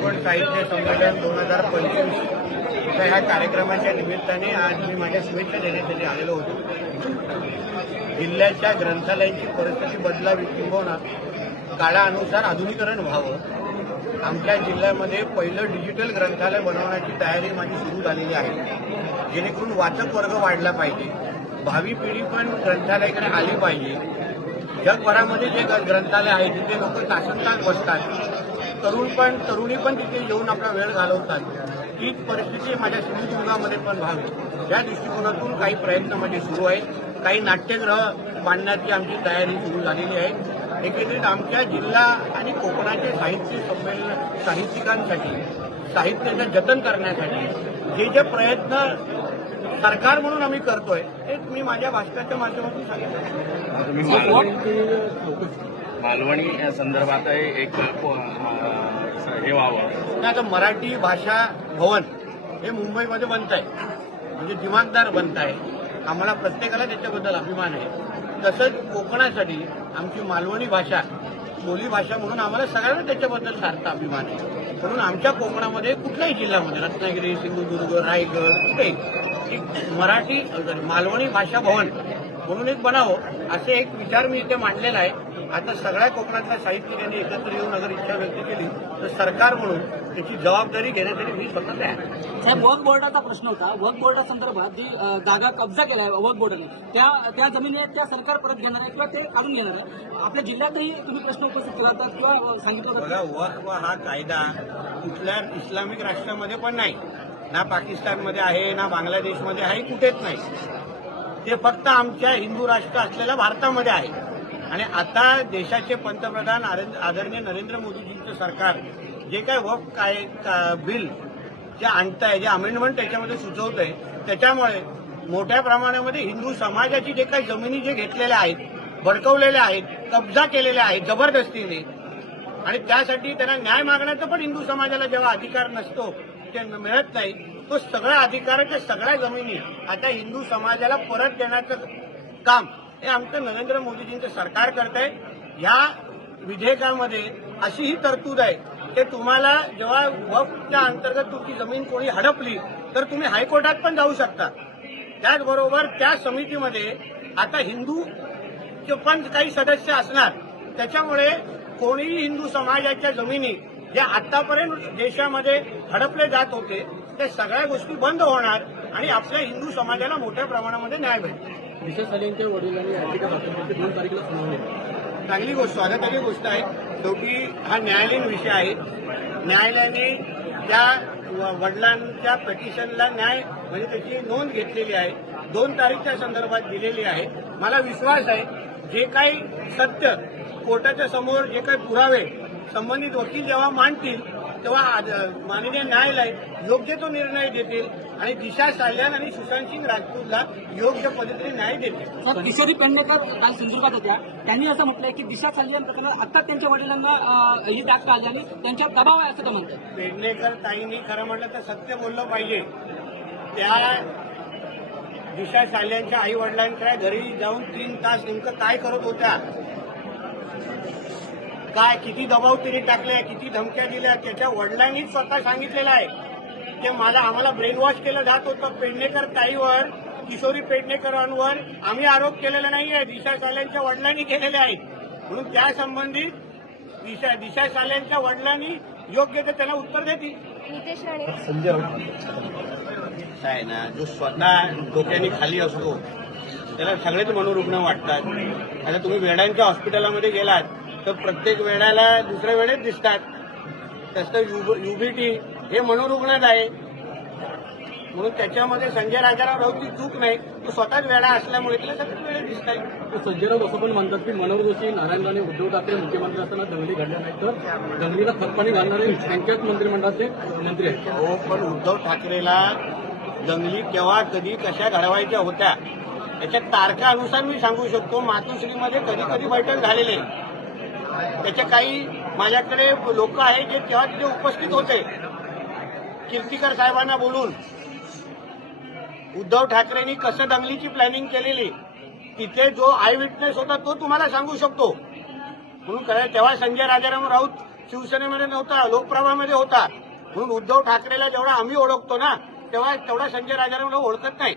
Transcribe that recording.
कोकण साहित्य संमेलन दोन हजार पंचवीस. ह्या कार्यक्रमाच्या निमित्ताने आज मी माझ्या शुभेच्छा देण्यासाठी आलेलो होतो. जिल्ह्याच्या ग्रंथालयांची परिस्थिती बदलावी किंबहुना काळानुसार आधुनिकरण व्हावं. आमच्या जिल्ह्यामध्ये पहिलं डिजिटल ग्रंथालय बनवण्याची तयारी माझी सुरू झालेली आहे. जेणेकरून वाचक वर्ग वाढला पाहिजे. भावी पिढी पण ग्रंथालयाकडे आली पाहिजे. जगभरामध्ये जे ग- ग्रंथालय आहे तिथे लोक तासन तास बसतात. तरुण पण तरुणी पण तिथे येऊन आपला वेळ घालवतात. तीच परिस्थिती माझ्या सिंधुदुर्गामध्ये पण व्हावी. या दृष्टिकोनातून काही प्रयत्न माझे सुरू आहेत. काही नाट्यगृह बांधण्याची आमची तयारी सुरू झालेली आहे. एकंदरीत आमच्या जिल्हा आणि कोकणाचे साहित्य संमेलन साहित्यिकांसाठी साहित्याचं जतन करण्यासाठी जे जे प्रयत्न सरकार म्हणून आम्ही करतोय ते मी माझ्या भाषणाच्या माध्यमातून सांगितलं. मालवणी या संदर्भात एक हे व्हावं. आता मराठी भाषा भवन हे मुंबईमध्ये बनत आहे म्हणजे दिमागदार बनत आहे आम्हाला प्रत्येकाला त्याच्याबद्दल अभिमान आहे. तसंच कोकणासाठी आमची मालवणी भाषा बोली भाषा म्हणून आम्हाला सगळ्यांना त्याच्याबद्दल सारखा अभिमान आहे. म्हणून आमच्या कोकणामध्ये कुठल्याही जिल्ह्यामध्ये रत्नागिरी सिंधुदुर्ग रायगड कुठेही मराठी मालवणी भाषा भवन म्हणून एक बनावं असे एक विचार मी इथे मांडलेला आहे. आता सगळ्या कोकणातल्या साहित्यिकांनी एकत्र येऊन अगर इच्छा व्यक्त केली तर सरकार म्हणून त्याची जबाबदारी घेण्यासाठी मी स्वतः तयार आहे. साहेब वक्फ बोर्डाचा प्रश्न होता. वक्फ बोर्डा संदर्भात जी अ, जागा कब्जा केला आहे वक्फ बोर्डाने त्या त्या जमिनी आहेत त्या सरकार परत घेणार आहे किंवा ते काढून घेणार आहे? आपल्या जिल्ह्यातही तुम्ही प्रश्न उपस्थित केला होता किंवा सांगितलं होतं बघा वक्फ हा कायदा कुठल्या इस्लामिक राष्ट्रामध्ये पण नाही. ना पाकिस्तानमध्ये आहे ना बांगलादेशमध्ये आहे कुठेच नाही. ते फक्त आमच्या हिंदू राष्ट्र असलेल्या भारतामध्ये आहे. आणि आता देशाचे पंतप्रधान आर- आदरणीय नरेंद्र मोदीजींचं सरकार जे काय वक्फ काय का- बिल जे आणतंय जे अमेंडमेंट त्याच्यामध्ये सुचवत आहे त्याच्यामुळे मोठ्या प्रमाणामध्ये हिंदू समाजाची जे काही जमिनी जे घेतलेल्या आहेत भडकवलेल्या आहेत कब्जा केलेल्या आहेत जबरदस्तीने आणि त्यासाठी त्यांना न्याय मागण्याचा पण हिंदू समाजाला जेव्हा अधिकार नसतो ते मिळत नाही. तो सगळा अधिकाराच्या सगळ्या जमिनी आता हिंदू समाजाला परत देण्याचं काम हे आमचं नरेंद्र मोदीजींचं सरकार करत आहे या विधेयकामध्ये अशी ही तरतूद आहे की तुम्हाला जेव्हा वफच्या अंतर्गत तुमची जमीन कोणी हडपली तर तुम्ही हायकोर्टात पण जाऊ शकता. त्याचबरोबर त्या समितीमध्ये आता हिंदू पण काही सदस्य असणार. त्याच्यामुळे कोणीही हिंदू समाजाच्या जमिनी ज्या आतापर्यंत देशामध्ये हडपले जात होते त्या सगळ्या गोष्टी बंद होणार आणि आपल्या हिंदू समाजाला मोठ्या प्रमाणामध्ये न्याय भेटेल दिशा सालेंच्या वडिलांनी याचिका दाखल केली दोन तारखेला सुनावणी. चांगली गोष्ट स्वागताची गोष्ट आहे. शेवटी हा न्यायालयीन विषय आहे. न्यायालयाने त्या वडिलांच्या पिटिशनला न्याय म्हणजे त्याची नोंद घेतलेली आहे. दोन तारीखच्या संदर्भात दिलेली आहे. मला विश्वास आहे जे काही सत्य कोर्टाच्या समोर जे काही पुरावे संबंधित वकील जेव्हा मांडतील तेव्हा माननीय न्यायालय योग्य तो निर्णय देतील आणि दिशा साल्यान आणि सुशांत सिंग राजपूतला योग्य पद्धतीने न्याय देतील. किशोरी पेडणेकर काल सिंधुदुर्गात होत्या. त्यांनी असं म्हटलंय की दिशा सालियन प्रकरणात आता त्यांच्या वडिलांना ही डाक आली आणि त्यांच्यावर दबाव आहे असं ते म्हणतात. पेडणेकर ताईंनी खरं म्हटलं तर सत्य बोललं पाहिजे. त्या दिशा साल्यांच्या आई वडिलांच्या घरी जाऊन तीन तास नेमकं काय करत होत्या काय किती दबाव तिने टाकले किती धमक्या दिल्या त्याच्या वडिलांनी स्वतः सांगितलेलं आहे. की मला आम्हाला ब्रेन वॉश केलं जात होतं पेडणेकर ताईवर किशोरी पेडणेकरांवर. आम्ही आरोप केलेला नाहीये दिशा साल्यांच्या वडिलांनी केलेले आहेत. म्हणून त्या संबंधित दिशा दिशा साल्यांच्या वडिलांनी योग्य ते त्याला उत्तर देतील. आहे ना जो स्वतः डोक्याने खाली असतो त्याला सगळेच मनोरुग्ण वाटतात. आता तुम्ही वेड्यांच्या हॉस्पिटलमध्ये गेलात तर प्रत्येक वेड्याला दुसऱ्या वेळेत दिसतात. तसं युबीटी हे मनोरुग्णच आहे. म्हणून त्याच्यामध्ये संजय राजाराव राऊतची चूक नाही. तो स्वतःच वेडा असल्यामुळे त्याला सगळेच वेळे दिसत आहेत संजयराव असं पण म्हणतात की मनोहर जोशी नारायण राणे उद्धव ठाकरे मुख्यमंत्री असताना दंगली घडल्या नाही तर? दंगलीला खतपाणी घालणारे त्यांच्याच मंत्रिमंडळाचे मंत्री आहेत. हो पण उद्धव ठाकरेला दंगली केव्हा कधी कशा घडवायच्या होत्या त्याच्या तारखानुसार मी सांगू शकतो. मातोश्रीमध्ये कधी कधी बैठक झालेले त्याच्या काही माझ्याकडे लोक आहेत जे तेव्हा तिथे उपस्थित होते. कीर्तीकर साहेबांना बोलून. उद्धव ठाकरेंनी कसं दंगलीची प्लॅनिंग केलेली तिथे जो आय विटनेस होता तो तुम्हाला सांगू शकतो. म्हणून तेव्हा संजय राजाराम राऊत शिवसेनेमध्ये नव्हता लोकप्रभामध्ये होता. म्हणून उद्धव ठाकरेला जेवढा आम्ही ओळखतो ना तेव्हा तेवढा संजय राजारामला ओळखत नाही.